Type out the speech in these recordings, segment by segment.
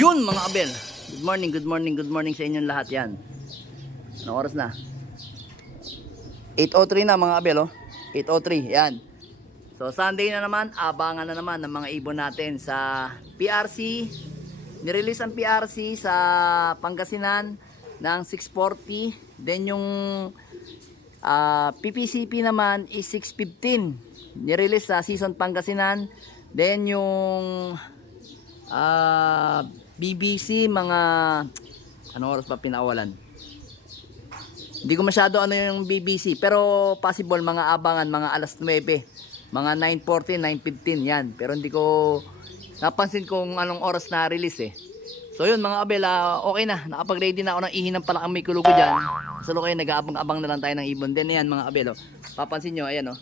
Yun mga abel. Good morning sa inyong lahat yan. Anong oras na? 8:03 na mga abel oh. 8:03 yan. So Sunday na naman, abangan na naman ng mga ibon natin sa PRC. Nirelease ang PRC sa Pangasinan ng 640. Then yung PPCP naman is 615. Nirelease sa Season Pangasinan. Then yung BBC mga ano oras pa pinawalan? Hindi ko masyado ano yung BBC, pero possible mga abangan mga alas 9, mga 9:40, 9:15 yan. Pero hindi ko napansin kung anong oras na release eh. So yun mga abel, okay na. Nakapag-ready na ako ng ihi ng palakang may kulugo dyan. So kayo nag-aabang-abang na lang tayo ng ibon. Then yan mga abel, oh. Papansin nyo, ayan oh.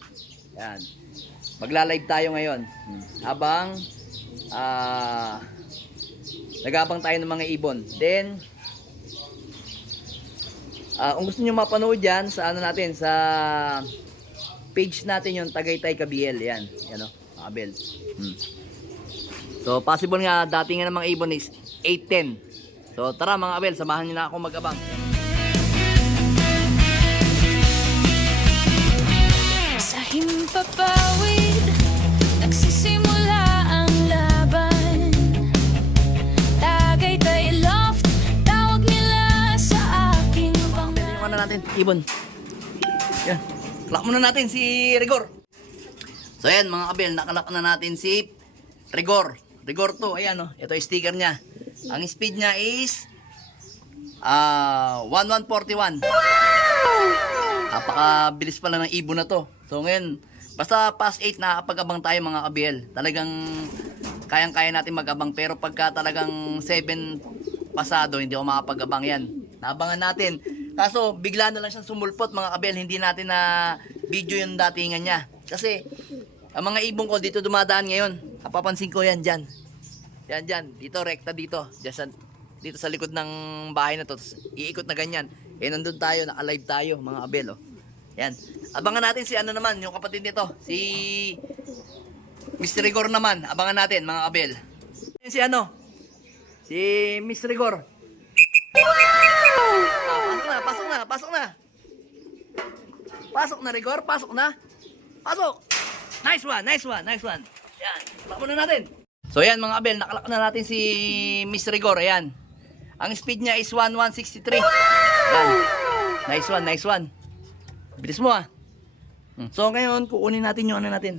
Yan. Magla-live tayo ngayon. Habang nag-aabang tayo ng mga ibon. Then kung gusto niyo mapanood yan sa ano natin, sa page natin yung Tagaytay Kabiel. Yan. Yan oh, mga abel. So possible nga dating nga ng mga ibon is 8:10. So tara mga abel, samahan niyo na ako mag-abang. Sa himpapawid nagsisimula ang laban. Tagaytay Loft, tawag nila sa aking pangalan. Yung ano natin, ibon. Yan. Kalak muna natin si Rigor. So ayan mga abel, nakalak na natin si Rigor. Rigor 2, ayan oh. Ito yung sticker niya. Ang speed niya is 1141. Napakabilis pala ng ibon na to. So ngayon, basta past 8 nakakapag-abang tayo mga abel. Talagang kayang-kaya natin mag-abang. Pero pagka talagang 7 pasado, hindi ako makapag-abang yan. Naabangan natin. Kaso bigla na lang siyang sumulpot mga abel. Hindi natin na video yung datingan niya. Kasi ang mga ibon ko dito dumadaan ngayon. Napapansin ko yan dyan. Yan dyan. Dito, rekta dito. Dito sa likod ng bahay na to. Iikot na ganyan. Eh nandun tayo, naka-live tayo mga abel oh. Yan. Abangan natin si ano naman, yung kapatid nito. Si Mr. Rigor naman. Abangan natin mga abel. Yan si ano? Si Mr. Rigor. Pasok na. Pasok na Rigor, pasok na. Pasok. Nice one. Yan. Palak muna natin. So yan mga abel, nakalak na natin si Mr. Rigor. Ayan. Ang speed niya is 1163. Yan. Nice one. Bilis mo ah. So ngayon, kukunin natin yung ano natin.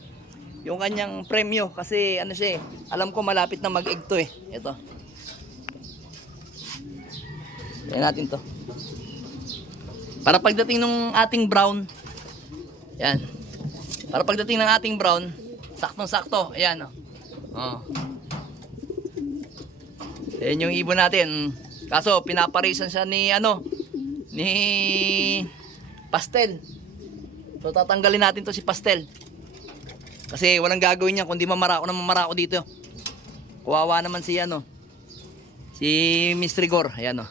Yung kanyang premyo. Kasi ano siya eh. Alam ko malapit na mag-egg to eh. Ito. Yan natin to. Para pagdating ng ating brown. Yan. Para pagdating ng ating brown, saktong-sakto. Ayan oh. Oh. Ayan yung ibon natin. Kaso pinaparisan siya ni ano, ni Pastel. So tatanggalin natin to si Pastel. Kasi walang gagawin niya kundi mamarako na mamarako dito. Kuwawa naman si ano, si Miss Rigor. Ayan oh.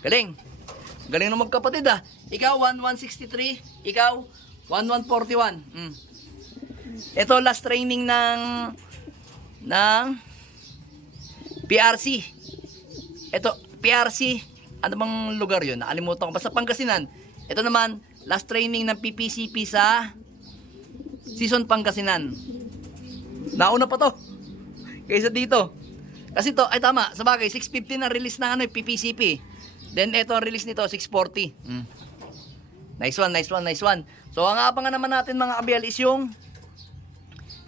Galing. Galing na magkapatid ah. Ikaw 1163, ikaw 1141. Ito last training ng PRC. Ito PRC, ano bang lugar 'yon? Nakalimutan ko. Basta Pangasinan. Ito naman last training ng PPCP sa Season Pangasinan. Nauna pa to kaysa dito. Kasi to ay tama, sa bagay 650 na release ng ano PPCP. Then ito ang release nito 640. Nice one. So ang abangan naman natin mga abel is yung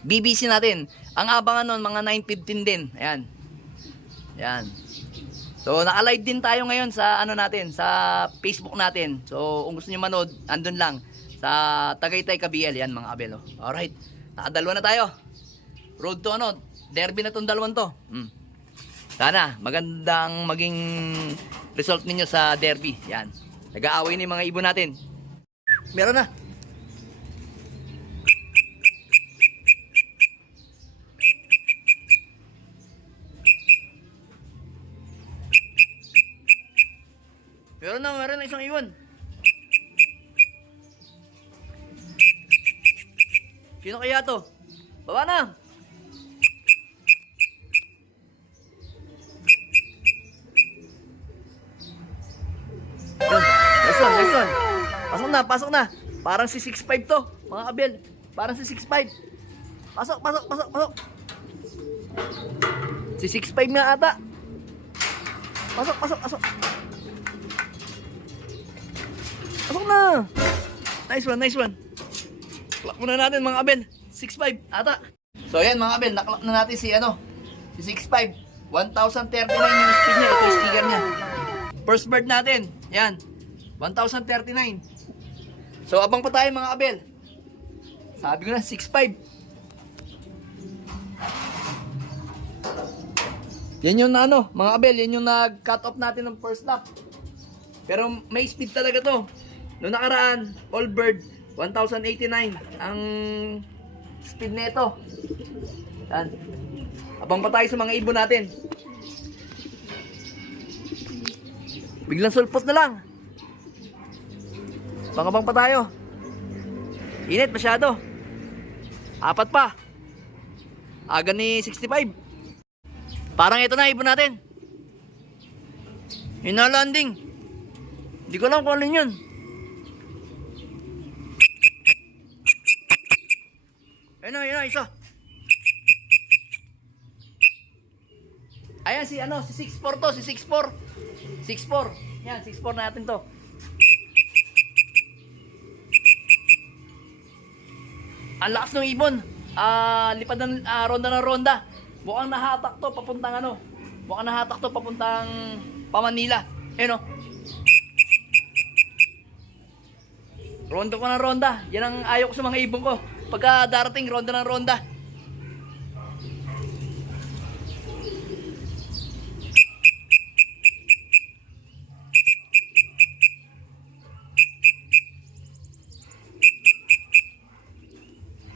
BBC natin. Ang abangan nun mga 9:15 din. Ayan. Yan. So naka-live din tayo ngayon sa ano natin, sa Facebook natin. So kung gusto niyo manood, andun lang sa Tagaytay Kabiel yan mga abel. Alright. Nakadalawa na tayo. Road to ano, derby na tong dalawang to. Sana magandang maging result ninyo sa derby. Yan. Nag-aaway na yung mga ibon natin. Meron na. Meron na isang iwan. Sino kaya to? Baba na. na, pasok na. Parang si 6'5 to, mga Abel. Parang si 6'5. Pasok, pasok, pasok, pasok. Si 6'5 nga ata. Pasok, pasok, pasok. Pasok na. Nice one, nice one. Clock muna natin mga Abel. 6'5 ata. So ayan mga Abel, naklock na natin si si 6'5. 1,039 yung speed niya. Ito yung sticker niya. First bird natin. Yan. 1,039. So abang pa tayo mga Abel. Sabi ko na 6'5. Yan yung mga Abel, yan yung nag-cut off natin ng first lap. Pero may speed talaga to. Noong nakaraan, all bird, 1,089 ang speed nito. Yan. Abang pa tayo sa mga ibon natin. Biglang sulpot na lang. Abang pa tayo. Init masyado. 4 pa. Aga ni 65. Parang ito na ibon natin. Yun na landing. Hindi ko alam kung alin yun. Ayun na, isa. Ayan si si 6'4 to, si 6'4. 6'4. Yan, 6'4 natin to. Ang lakas ng ibon. Lipad ng ronda. Mukhang nahatak to papuntang Mukhang nahatak to papuntang Manila. Ayun o. Ronda ko ng ronda. Yan ang ayaw ko sa mga ibon ko. Pagka darating, ronda ng ronda.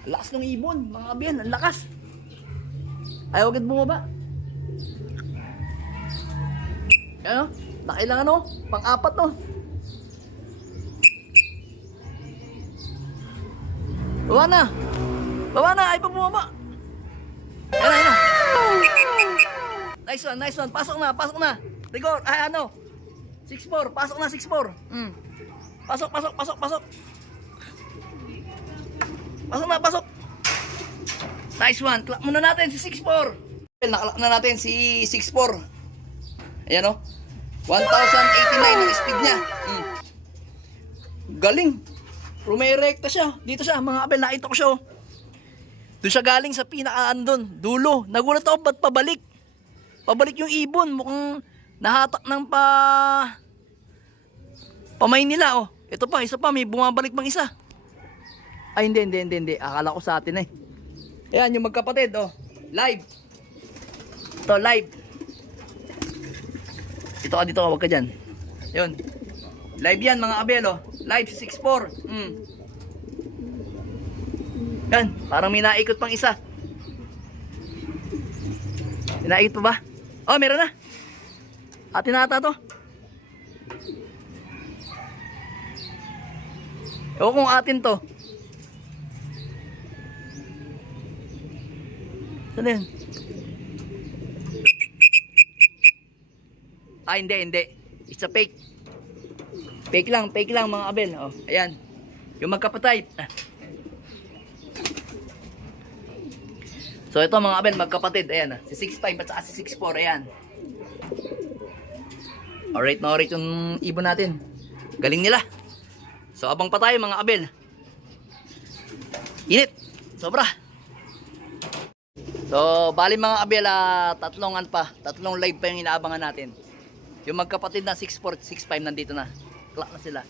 Ang lakas ng ibon, mga Abel. Ang lakas. Ayaw agad bumaba. Ano? Nakailangan pang-apat Baba na, ay pa bumaba. Ayan na. Nice one. Pasok na. Rigor, 6'4, pasok na 6'4. Pasok. Pasok. Nice one. Clock muna natin si 6'4. Nakalock na natin si 6'4. Ayan 1,089 ang speed niya. Galing. Rumirekta siya. Dito siya, mga Abel, nakita ko siya. Doon siya galing sa dulo. Nagulat ako, ba't pabalik? Pabalik yung ibon. Mukhang nahatak ng pamay nila. Ito pa, isa pa, may bumabalik pang isa. Ay, hindi. Akala ko sa atin eh. Ayan, yung magkapatid, live. Ito, live. Dito ka, wag ka dyan. Yun. Live yan, mga Abel, Live si 6'4. Yan, parang may naikot pang isa. Naikot pa ba? Meron na. Atin na ata to. Ewan kung atin to. Saan yan? Hindi. It's a fake. Fake lang mga Abel. Ayan. Yung magkapatid. So ito mga Abel, magkapatid. Ayan. Si 6'5 at saka si 6'4. Ayan. Alright yung ibon natin. Galing nila. So abang pa tayo mga Abel. Init. Sobra. So bali mga Abel, tatlong live pa yung inaabangan natin. Yung magkapatid na 6'4, 6'5 nandito na. Clock na sila.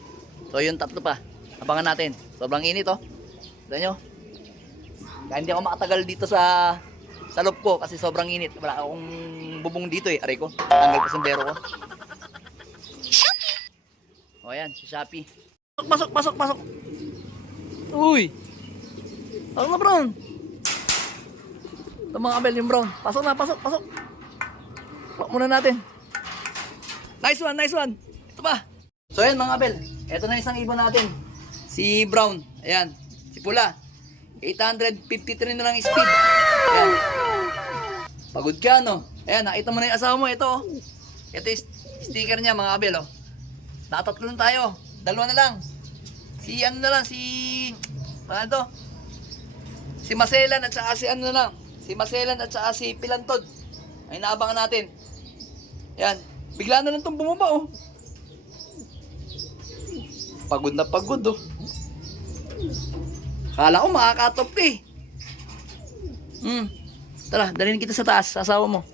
So yung tatlo pa. Abangan natin. Sobrang init Tignan nyo. Kaya hindi ako makatagal dito sa loob ko kasi sobrang init. Wala akong bubong dito aray ko. Tanggal ko sembero ko. Ayan, si Shopee. Pasok. Uy. Pasok na, Brown. Ito mga Abel, yung Brown. Pasok. Clock muna natin. Nice one. Ito ba? So ayan mga Abel, ito na isang ibon natin. Si Brown, ayan, si Pula. 853 na lang speed. Ayan. Pagod ka Ayan, nakita mo na yung asawa mo, ito Ito yung sticker niya mga Abel Nakatatlo na tayo, dalawa na lang. Si ano na lang, ano to? Si Maselan at saka si ano na lang. Si Maselan at saka si Pilantod. Ay naabangan natin. Yan. Bigla na lang itong bumaba oh. Pagod na pagod oh. Akala ko makakatop ka eh. Tara, dalhin kita sa taas, sa asawa mo.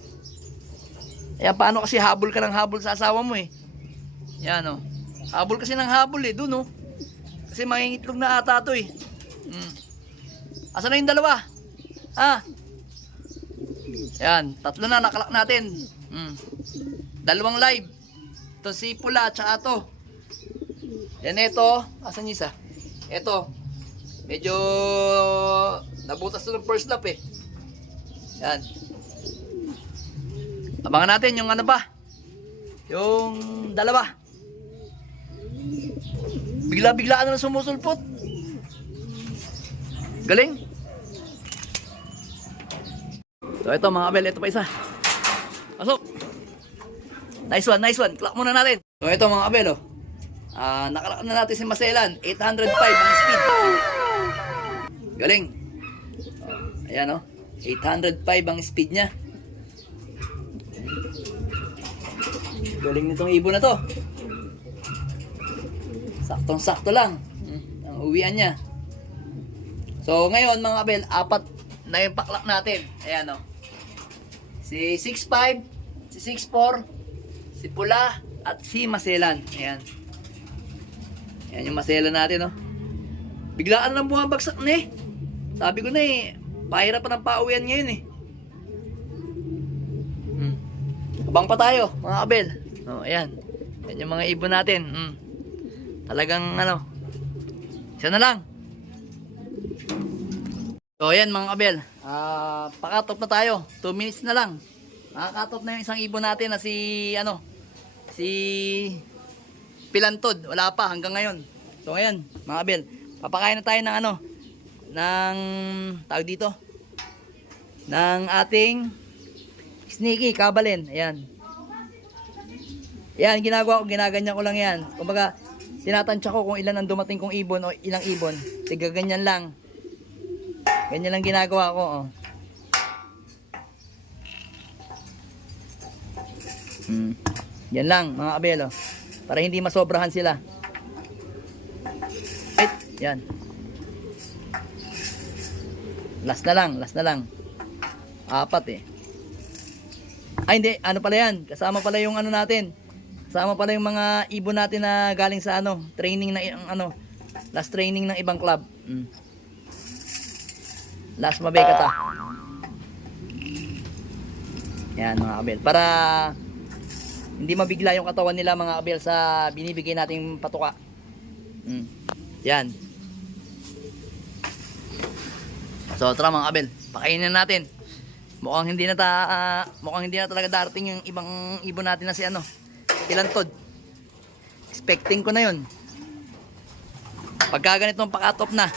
Kaya paano kasi habol ka ng habol sa asawa mo eh. Yan oh. Habol kasi ng habol eh, dun oh. Kasi mangingitlog na ata to eh. Asa na yung dalawa? Ha? Yan, tatlo na nakalak natin. Dalawang live. Ito si Pula at saka to. Yan ito. Asan yung isa? Ito. Medyo nabutas to ng first lap eh. Yan. Abangan natin yung ano ba? Yung dalawa. Bigla-biglaan na sumusulpot. Galing. So ito mga kabel, ito pa isa. Pasok. Nice one, nice one. Clock muna natin. So ito mga kabel oh. Nakalak na natin si Maselan. 805 ang speed. Galing. Ayan oh. 805 ang speed niya. Galing nitong ibon na to. Saktong-sakto lang ang uwian niya. So ngayon mga kabel, 4 na yung paklak natin. Ayan o. Si 6'5", si 6'4", si Pula, at si Maselan. Ayan. Ayan yung Maselan natin o. Biglaan lang bumabagsak na eh. Sabi ko na eh, pahirap pa ng pauwian ngayon eh. Abang pa tayo mga kabel. O ayan. Ayan yung mga ibon natin. Talagang ano, isa na lang. So ayan mga kabel, pakatop na tayo. 2 minutes na lang. Nakakatop na yung isang ibon natin na si ano, si Pilantod. Wala pa hanggang ngayon. So ayan mga kabel, papakain na tayo ng ano, ng tawag dito, ng ating Sneaky Kabalin. Ayan. Yan ginagawa ko, ginaganyan ko lang yan. Kumbaga tinatansya ko kung ilan ang dumating kong ibon o ilang ibon. Tiga ganyan lang. Ganyan lang ginagawa ko, oh. Yan lang, mga kabel, oh. Para hindi masobrahan sila. Ay, yan. Last na lang. 4 eh. Ay, hindi, ano pala yan? Kasama pala yung ano natin. Kasama pala yung mga ibon natin na galing sa ano, training na ano, last training ng ibang club. Last mabeka ta. Yan mga kabel. Para hindi mabigla yung katawan nila mga kabel sa binibigay nating patuka. Yan. So tara mga kabel, pakainin natin. Mukhang hindi na talaga darating yung ibang ibon natin na si ano, Pilantod. Expecting ko na yun. Pagka ganitong pakatop na.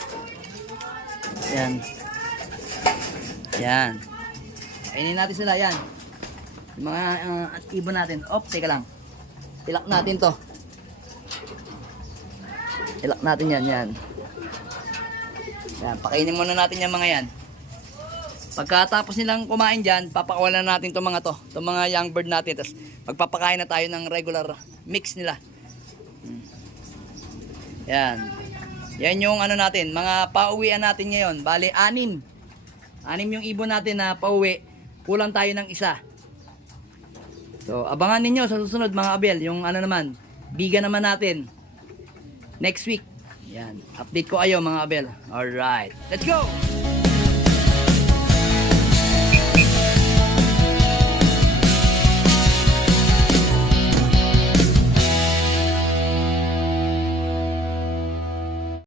Yan. Yan. Kainin natin sila, yan. Yung mga ibon natin. Teka lang. Ilak natin to. Ilak natin yan, yan. Yan, pakainin muna natin yung mga yan. Pagkatapos nilang kumain dyan, papakawalan natin itong mga to. Itong mga young bird natin. Tapos magpapakain na tayo ng regular mix nila. Yan. Yan yung ano natin, mga pauwian natin ngayon. Bale, 6. 6 yung ibon natin na pauwi. Kulang tayo ng isa. So, abangan ninyo sa susunod mga kabel. Yung ano naman, biga naman natin. Next week. Yan. Update ko kayo mga kabel. Alright. Let's go!